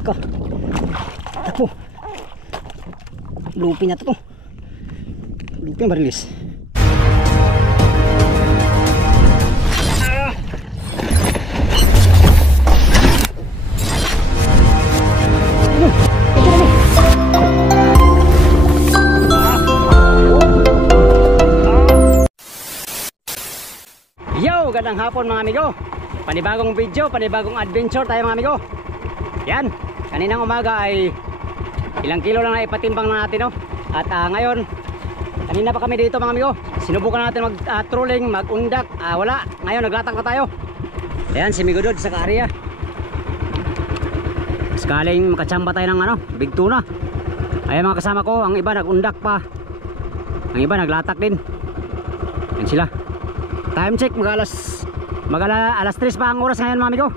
Ka. Takbo. Lupin na to. Lupin marilis. Yo, gandang hapon mga amigo. Panibagong video, panibagong adventure tayo mga amigo. Yan, kaninang umaga ay ilang kilo lang na ipatimbang na natin, no? At ngayon, kanina pa kami dito mga amigo. Sinubukan natin mag-trolling, mag-undak. Wala, ngayon naglatak na tayo. Ayan, si Migodod sa kaarya. Sakaling makachamba tayo ng big tuna. Ayan mga kasama ko, ang iba nag-undak pa, ang iba naglatak din. Yan sila. Time check, alas 3 pa ang oras ngayon mga amigo.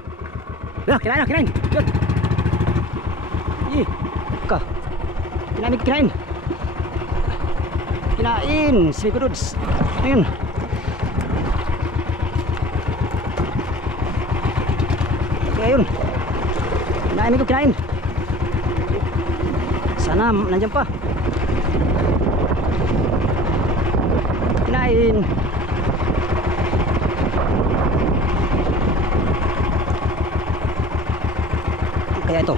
Kinain. Yun. Ka. Kinain. Si Migodods. Ayun. Ayun. Kinain. Sana nandiyan pa. Kinain. Kaya ito.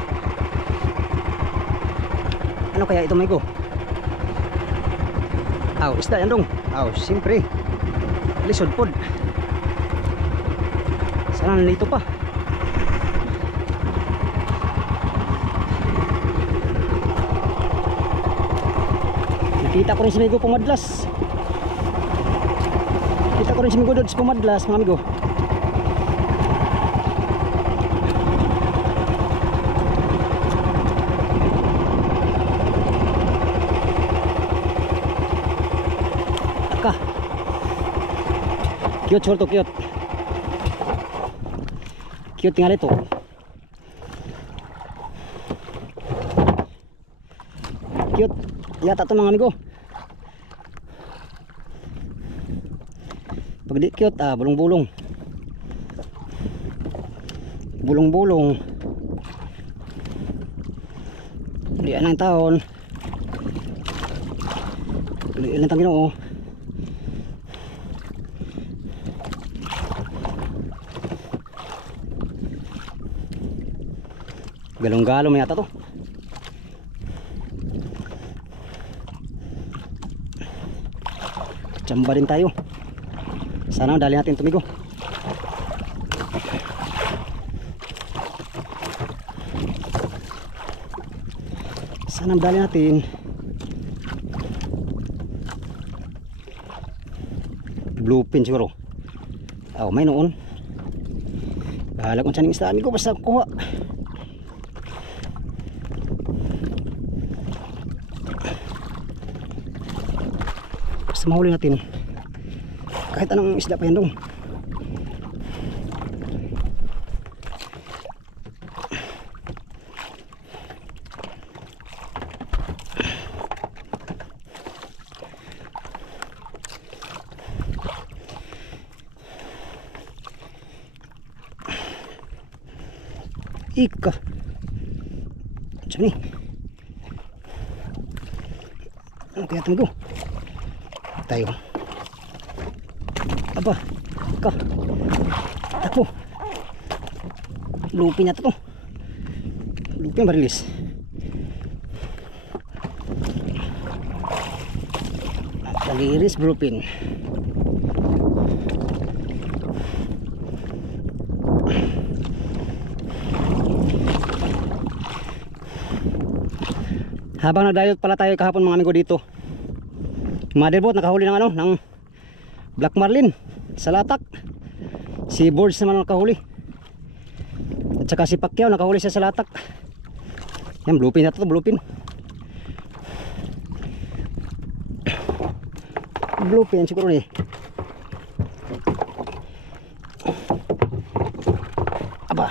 Ano kaya ito, Migo? Isda yan dong. Siyempre. Lisod pod. Sana nalito pa. Nakita ko rin si Migo pumadlas. Kita ko rin si Migodods pumadlas mga amigo. Cute short to cute. Cute nga ito. Cute. Yata ito mga amigo. Pag di cute, bulong-bulong. Bulong-bulong. Lian ng taon. Lian ng Ginoo. Galong-galong yata to. Tsamba rin tayo. Sana dali natin tumigo. Sana dali natin. Bluefin siguro. May noon. Bahala kung saan yung isda amigo basta kuha. Mahuli natin kahit anong isda pa yan dong. Ika saan ni ano kaya tunggu tayo. Aba, ka. Takbo. Lupin na to. Lupin marilis. Pag-iris lupin. Habang nagdayot pala tayo kahapon mga amigo dito. Motherboard nakahuli ng ng black marlin sa latak. Si Boards naman nakahuli. At saka si Pacquiao nakahuli siya sa latak. Yan, bluefin na to, bluefin. Bluefin siguro ni. Aba.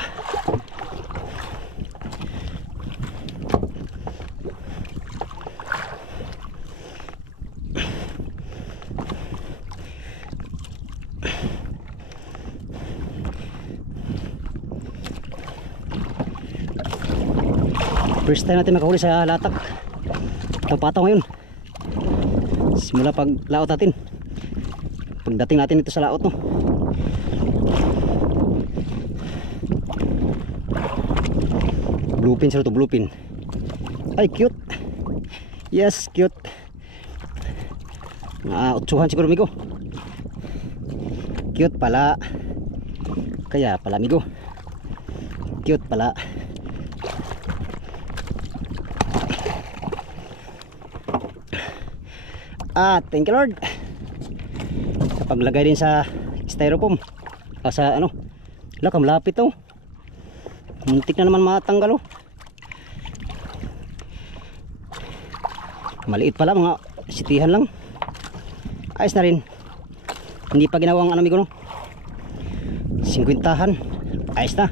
First time natin makahuli sa latak. Pataw ngayon. Simula pag laot natin. Pagdating natin dito sa laot, no. Bluefin sila to, bluefin. Ay, cute. Yes, cute. Utsuhan siguro, amigo. Cute pala. Kaya pala, amigo. Cute pala. Thank you Lord. Kapag lagay din sa styrofoam, sa ano, laka malapit to. Muntik na naman matanggal, oh. Maliit pala, mga sitihan lang. Ayos na rin. Hindi pa ginawang ano, amigo, no? 50-han. Ayos na.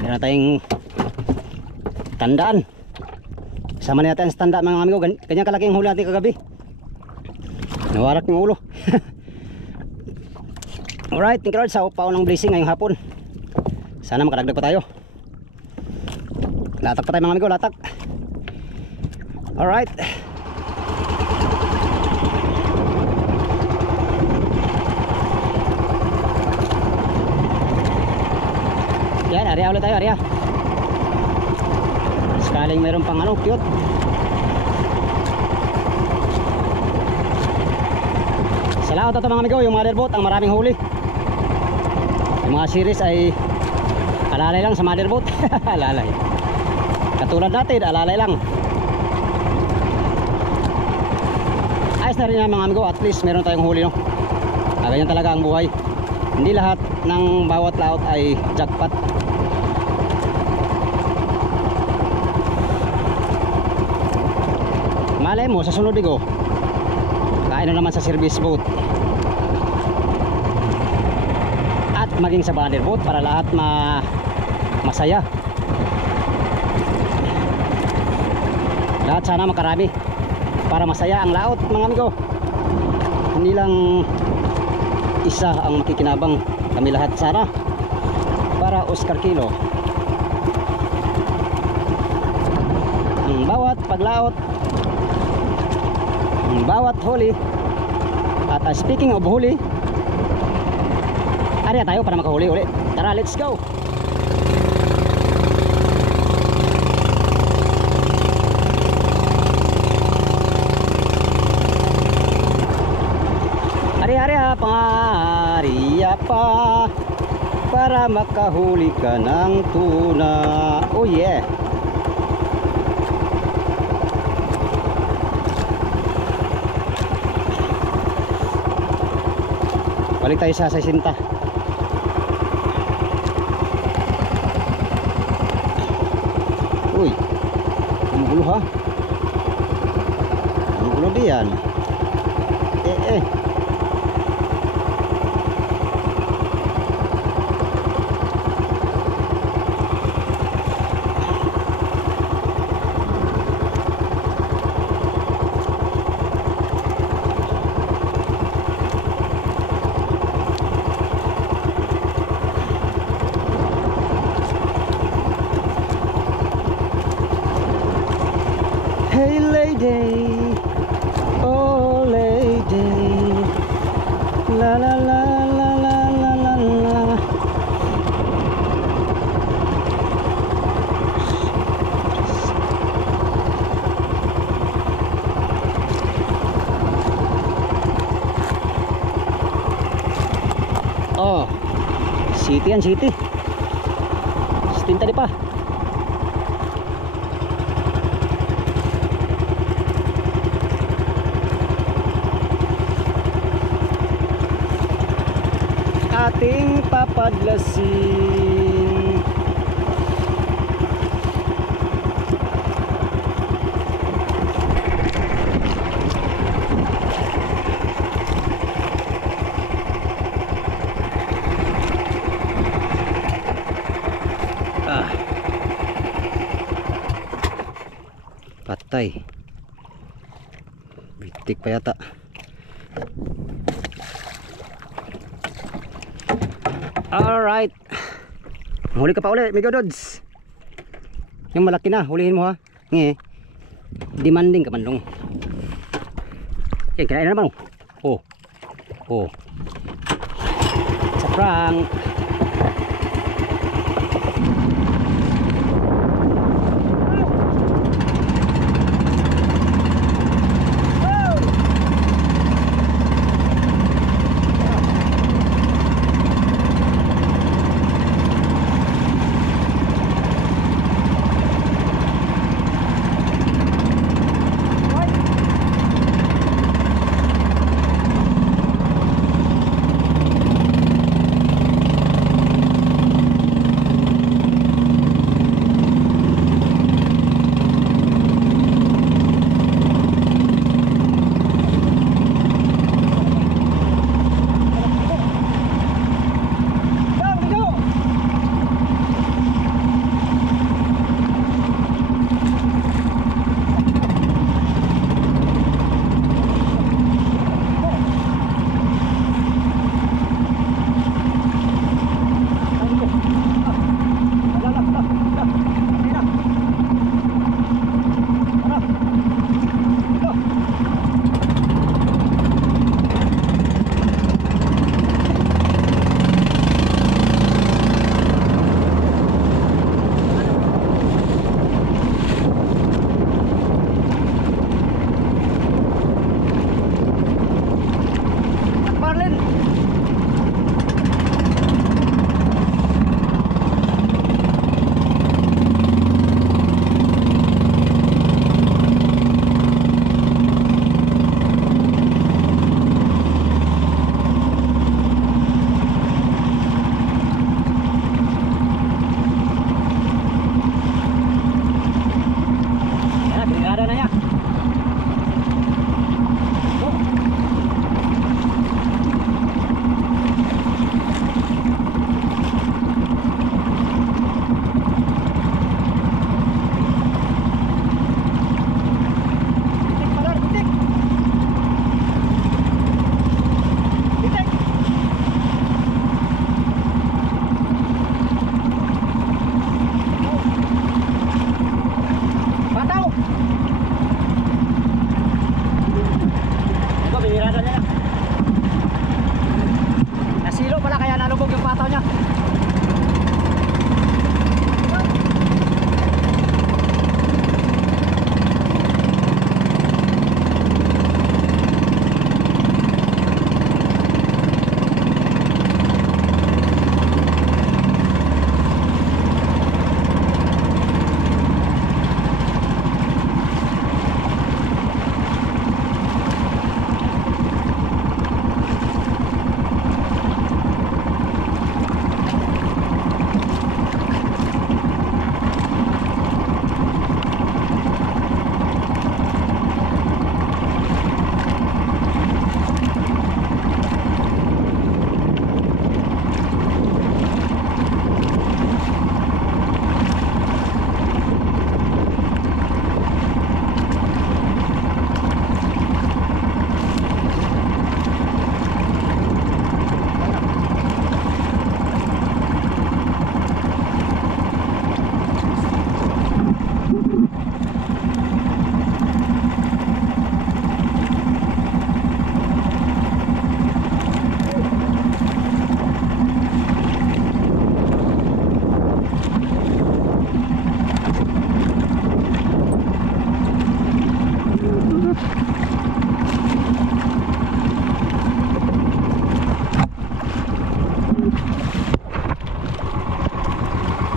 Meron na tayong tandaan. Sama na natin sa tanda, mga amigo. Ganyan kalaki yung huli natin kagabi. Nawarak yung ulo. Alright, thank you Lord sa paunang blessing ngayong hapon. Sana makadagdag pa tayo. Latak pa tayo, mga amigo, latak. Alright. Yan, area ulit tayo, area. Sakaling mayroon pang ano, cute. Salamat ito, mga amigo, yung motherboat ang maraming huli. Yung mga series ay alalay lang sa motherboat. Alalay. Katulad natin, alalay lang. Ayos na rin yan, mga amigo. At least meron tayong huli, no? Ganyan talaga ang buhay. Hindi lahat ng bawat laot ay jackpot. Malay mo sa sunod, bigo, kain na naman sa service boat at maging sa motherboat para lahat masaya. Lahat sana makarami para masaya ang laot, mga amigo. Hindi lang isa ang makikinabang, kami lahat sana para Oscar Kilo. Ang bawat paglaot, ang bawat huli. At speaking of huli, area tayo para makahuli uli. Tara, let's go. Area pangariya pa para makahuli ka ng tuna. Oh yeah. Balik tayo sa 60. Uy, ang gulo, ha? Ang gulo diyan. Hey lady, oh lady, la la la la la la la la. Oh, city yan, city. Stinta di pa. Ating papadlasin. Patay. Bitik pa yata. Alright. Huli ka pa ulit, Migo Dods. Yung malaki na, hulihin mo, ha. Nge. Demanding ka man dong. Yan, kinain na naman oh. Oh. Sa prank.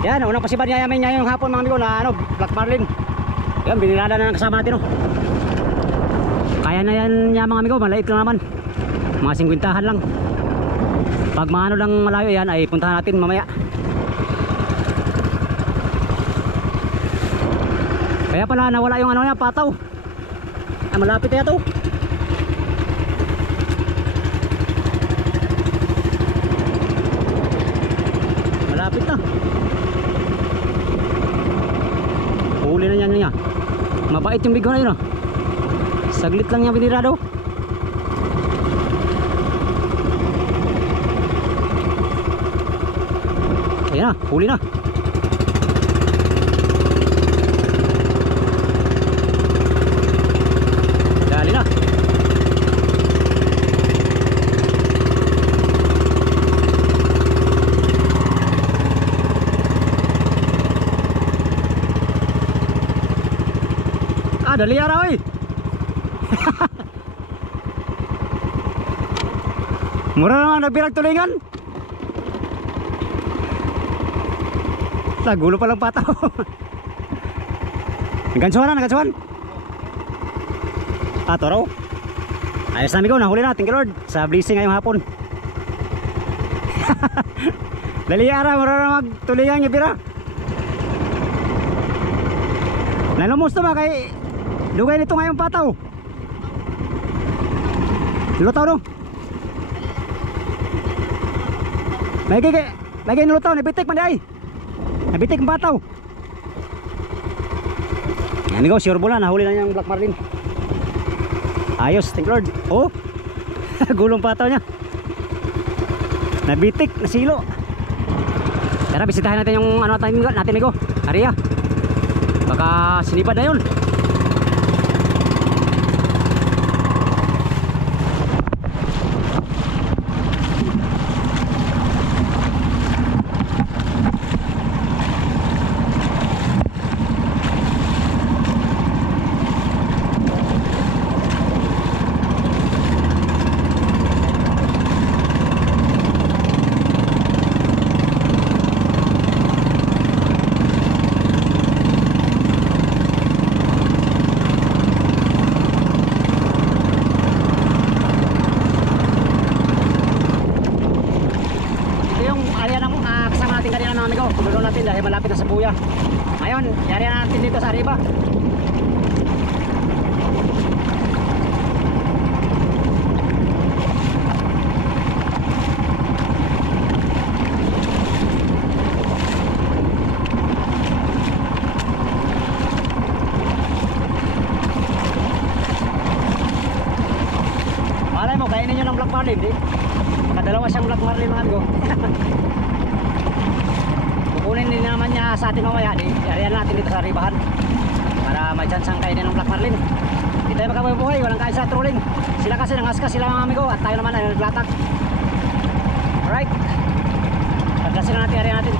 Yan, unang pasiban niya yamin niya yung hapon mga amigo na ano, black marlin. Yan, binilada na ng kasama natin, oh. Kaya na yan niya mga amigo, maliit lang naman. Mga 50 lang. Pag maano lang malayo yan ay puntahan natin mamaya. Kaya pala nawala yung ano niya, pataw. Ah, malapit na ito. Malapit na. Huli na yan niya. Mabait yung bigho na yun, oh. Saglit lang niya binira daw. Ayan na, huli na. Ah, dali ara oy. Mura naman nagbirag tulingan. Nagulo pa lang pataw. Nagansuhan na, nagansuhan. Ah, toro. Ayos na amigo, nahuli na, thank you Lord sa blessing ngayong hapon. Dali ara, mura na magtulingan yung bira. Nalumos to ba kay dugay nito ngayong pataw. Lutaw no. Lagi nilutaw, nabitik man di ay. Nabitik ang pataw. Yan amigo, sure bola, nahuli na niyang black marlin. Ayos, thank Lord. Oh, gulong pataw niya. Nabitik, nasilo. Tara, bisitahin natin yung ano natin amigo, area. Baka sinipad na yun. Dahil malapit na sa buya. Ngayon, yari na natin dito sa Arriba. Malay mo, kainin nyo ng black marlin, di? Nakadalawa siyang black marlin mga amigo. Kukunin din naman niya sa atin mamaya, di yarihan natin dito sa ribahan para may chance ang kainin ng black marlin. Di tayo makabubuhay, walang kain sa trolling. Sila kasi nangaskas sila mga amigo at tayo naman ay naglatak. Alright, pagkasin na natin, yarihan natin.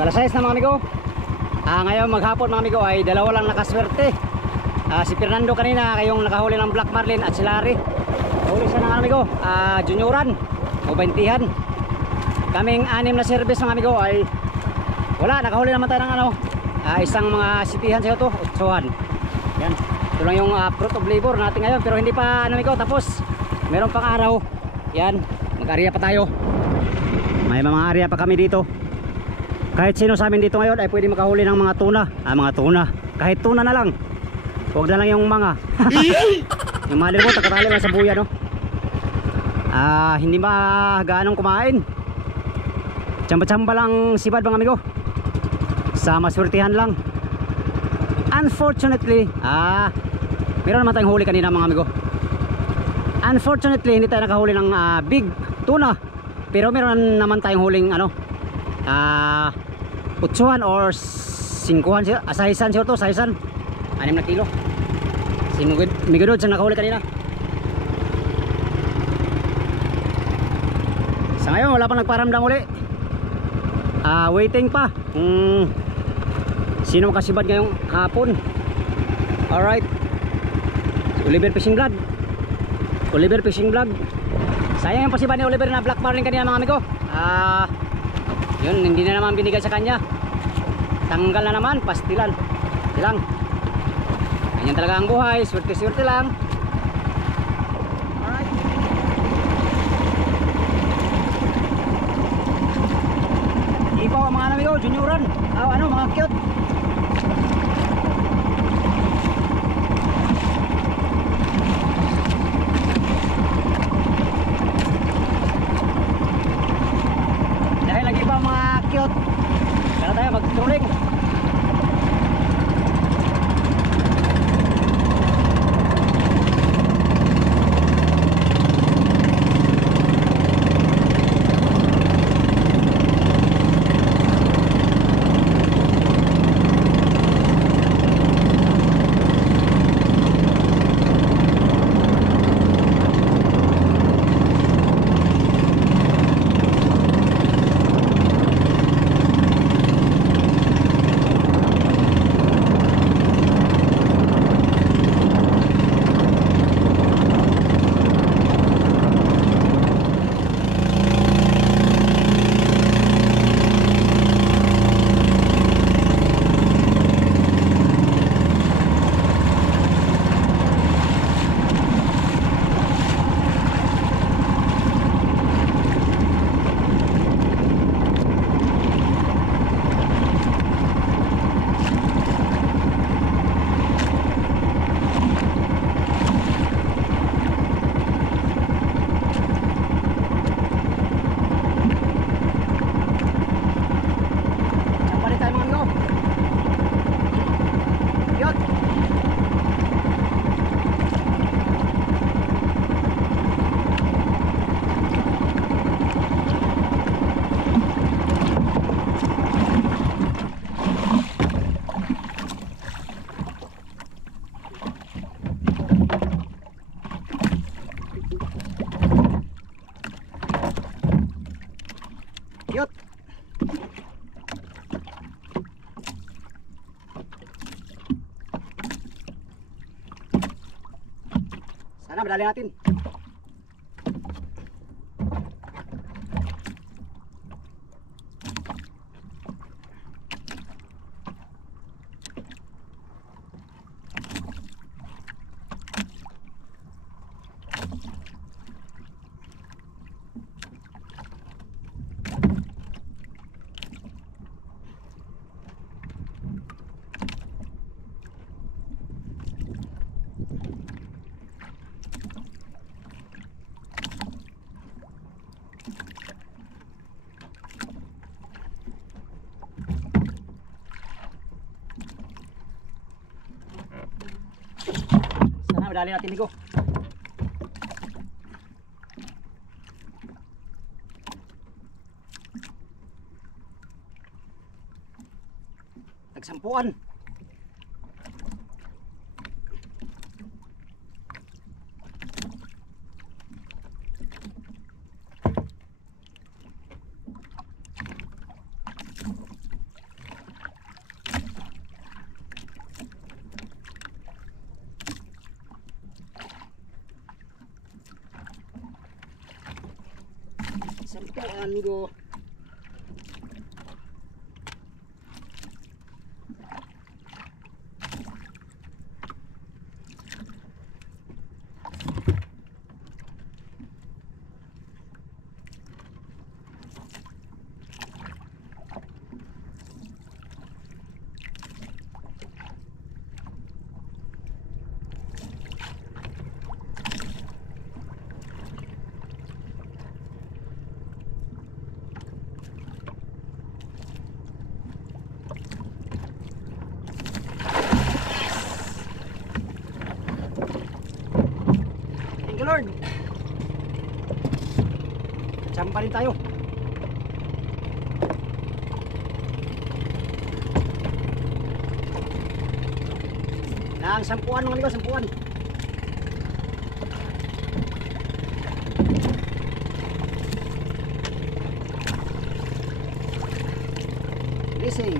Alas 6 na mga amigo. Ngayon maghapon mga amigo ay dalawa lang nakaswerte. Si Fernando kanina kayong nakahuli ng Black Marlin at si Larry. Huli siya ng amigo, junioran o 20-han. Kaming 6 na service mga amigo ay wala, nakahuli naman tayo ng isang mga sitihan siya to, 8-han. Yan. Ito lang yung fruit of labor natin ngayon, pero hindi pa amigo tapos. Meron pang araw. Yan, mag-area pa tayo. May mga area pa kami dito. Kahit sino sa amin dito ngayon ay pwede makahuli ng mga tuna. Mga tuna. Kahit tuna na lang. Huwag na lang yung mga. Yung mga limot, nakatali lang sa buya, no? Hindi ba gaanong kumain? Tsamba-tsamba lang sibad mga amigo. Sa maswertihan lang. Unfortunately, meron naman tayong huli kanina mga amigo. Unfortunately, hindi tayo nakahuli ng big tuna. Pero meron naman tayong huling 8-han or 5-han siya. Sahisan siya to, sahisan. 6 na kilo. Si Migodod siya nakahuli kanina. Sa ngayon, wala pa nagparamdam uli. Waiting pa. Sino makasibad ngayong hapon? Alright. Oliver Fishing Vlog. Oliver Fishing Vlog. Sayang yung pasibad ni Oliver na Black Marlin kanina mga amigo. Yun, hindi na naman binigay sa kanya. Tanggal na naman, pastilan. Silang. Ganyan talaga ang buhay, swerte-swerte lang. Alright. Ipaw ang mga amigo, junioran. Mga cute. Dahil lagi pa mga cute. Kaya tayo mag-trolling. Cute. Sana madali natin. Sana madali natin ligo. Tagsampuan. amigo. Thank you, Lord. Sampa rin tayo. Nang sampuan mga amigo, sampuan. Blessing.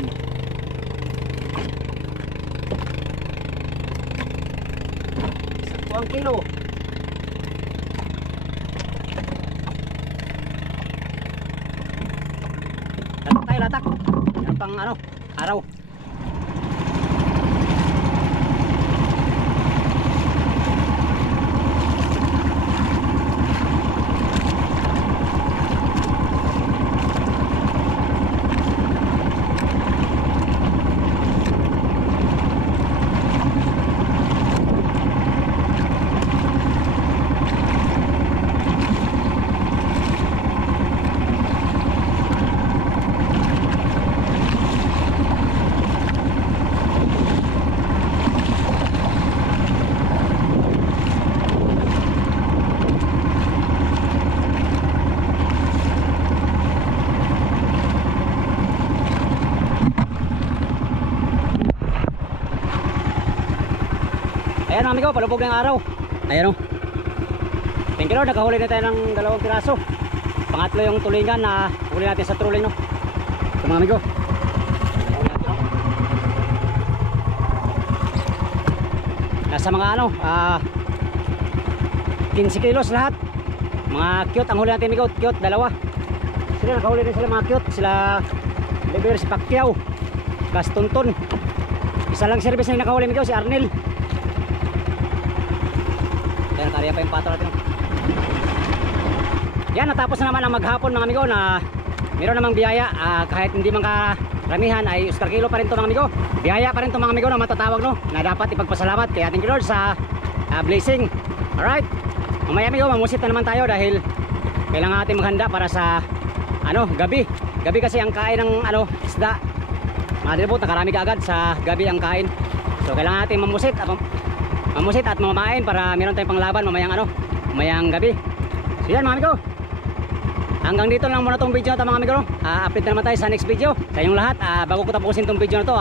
Sampuang kilo. Latak tayo, latak. Yan pang ano, araw. Ayan mga amigo, palubog ng araw. Ayan o. Thank you Lord, nakahuli na tayo ng 2 piraso. Pangatlo yung tulingan na huli natin sa trolling, no. Ito mga amigo. Nasa mga ano, 15 kilos lahat. Mga cute ang huli natin amigo, cute, 2. Sila nakahuli din sila mga cute. Sila Liber, si Pacquiao, Gastonton. Isa lang service na nakahuli amigo, si Arnel. Kaya nakariya pa yung pato natin. Yan, natapos na naman ang maghapon mga amigo na meron namang biyaya. Kahit hindi man karamihan ay Oscar Kilo pa rin to mga amigo. Biyaya pa rin to mga amigo na matatawag, no, na dapat ipagpasalamat kay ating Lord sa blessing. Alright, mamaya amigo mamusit na naman tayo dahil kailangan natin maghanda para sa ano, gabi. Gabi kasi ang kain ng ano, isda. Madilbot, nakarami ka agad sa gabi ang kain. So kailangan natin mamusit at mamamain para meron tayong panglaban mamayang gabi. So yan mga amigo, hanggang dito lang muna tong video na ito mga amigo, no? Update na naman tayo sa next video sa inyong lahat. Bago ko tapusin tong video na to,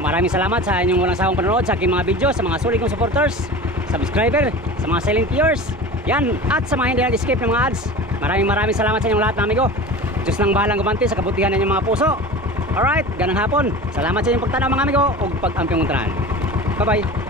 maraming salamat sa inyong walang sawang panonood sa aking mga video, sa mga sulit kong supporters, subscriber, sa mga silent viewers, yan, at sa mga hindi nag-escape ng mga ads. Maraming salamat sa inyong lahat mga amigo. Diyos nang bahalang gumanti sa kabutihan ng inyong mga puso. Alright, ganang hapon. Salamat sa inyong pagtanaw mga amigo ug pag-ampiong untaran. Bye bye.